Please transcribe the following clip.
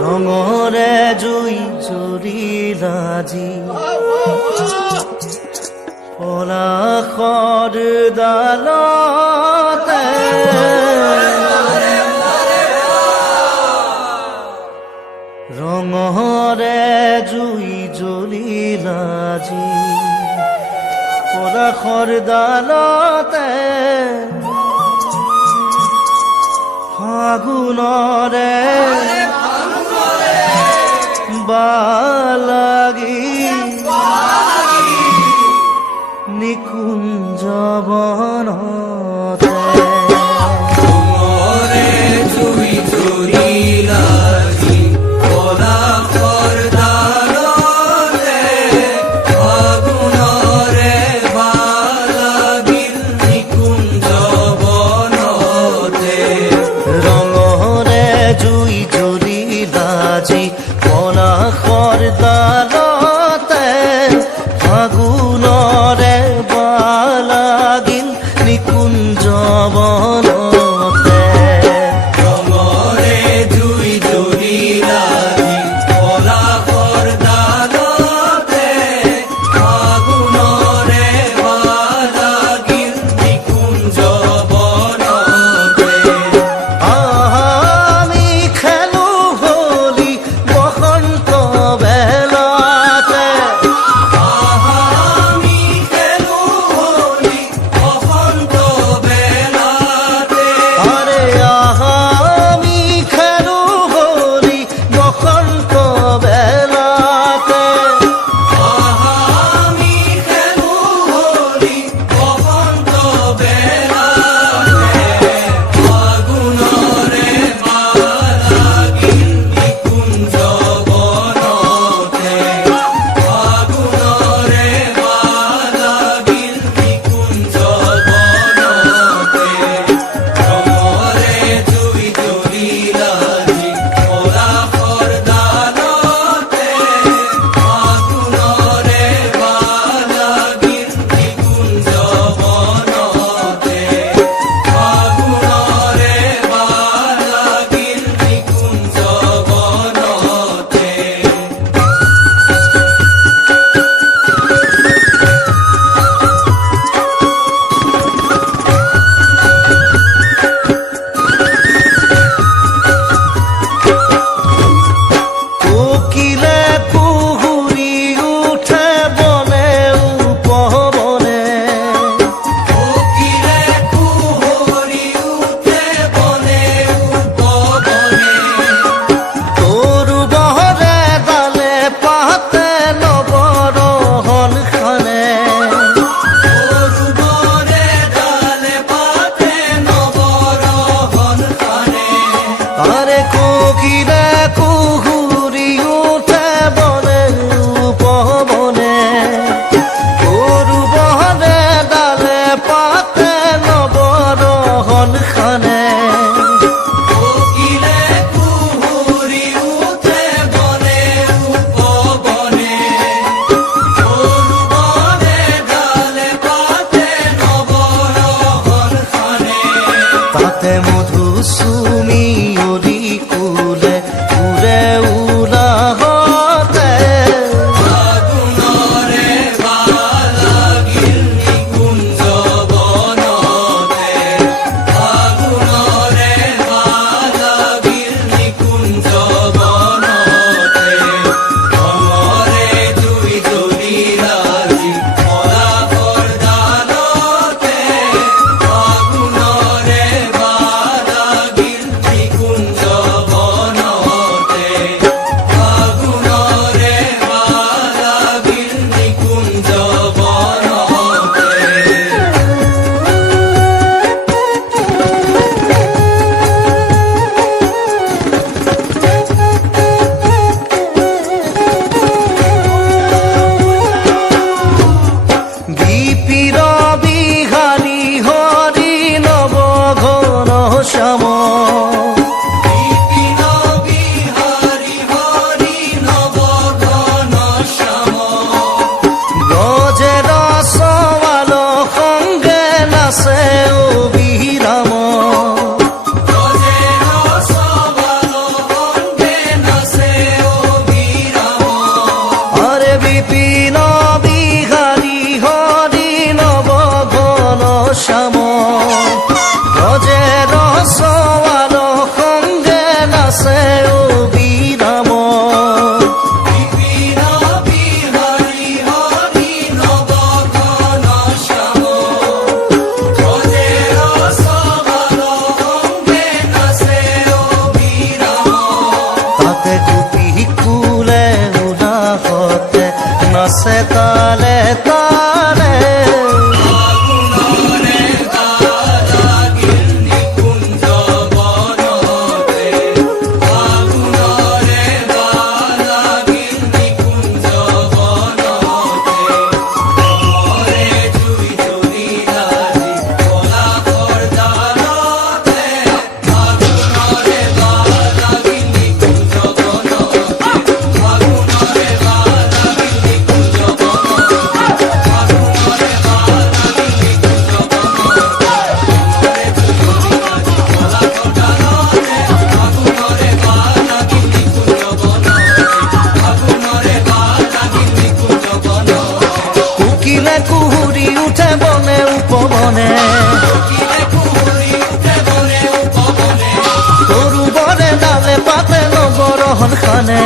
ৰঙৰে জুই জুৰিলাজি পলাশৰ ডালতে ৰঙৰে জুই জ্বলিলাজি পলাশৰ ডালতে ফাগুনৰে বালাগি নিকুঞ্জ বনতে জুই জুৰিলাজি পলাশৰ ডালতে ফাগুনৰে বালাগিল নিকুঞ্জ বনতে ৰঙৰে জুই জ্বলিলাজি পলাশৰ ডালতে ফাগুনৰে বালাগিল নিকুঞ্জ শ্যাম ব্রজের সওয়াল সঙ্গে নাচে অবিরাম বিপিন বিহারী হরি নব ঘন শ্যাম ব্রজের সওয়াল সঙ্গে নাচে অবিরাম তাতে গোপী কুলে উলাহতে নাচে তালে তালে ফাগুনরে বালাগিল নিকুঞ্জ বনতে ফাগুনরে বালাগিল নিকুঞ্জ বনতে ভ্রমরে জুই জ্বলিলাজি কলা পর্দালতে ফাগুনরে বালাগিল নিকুঞ্জ বনতে ফাগুনরে বালাগিল নিকুঞ্জ কুকিলে কুহুরি উঠে বনে উপবনে তরু বনে ডালে পাতে নবরহন খানে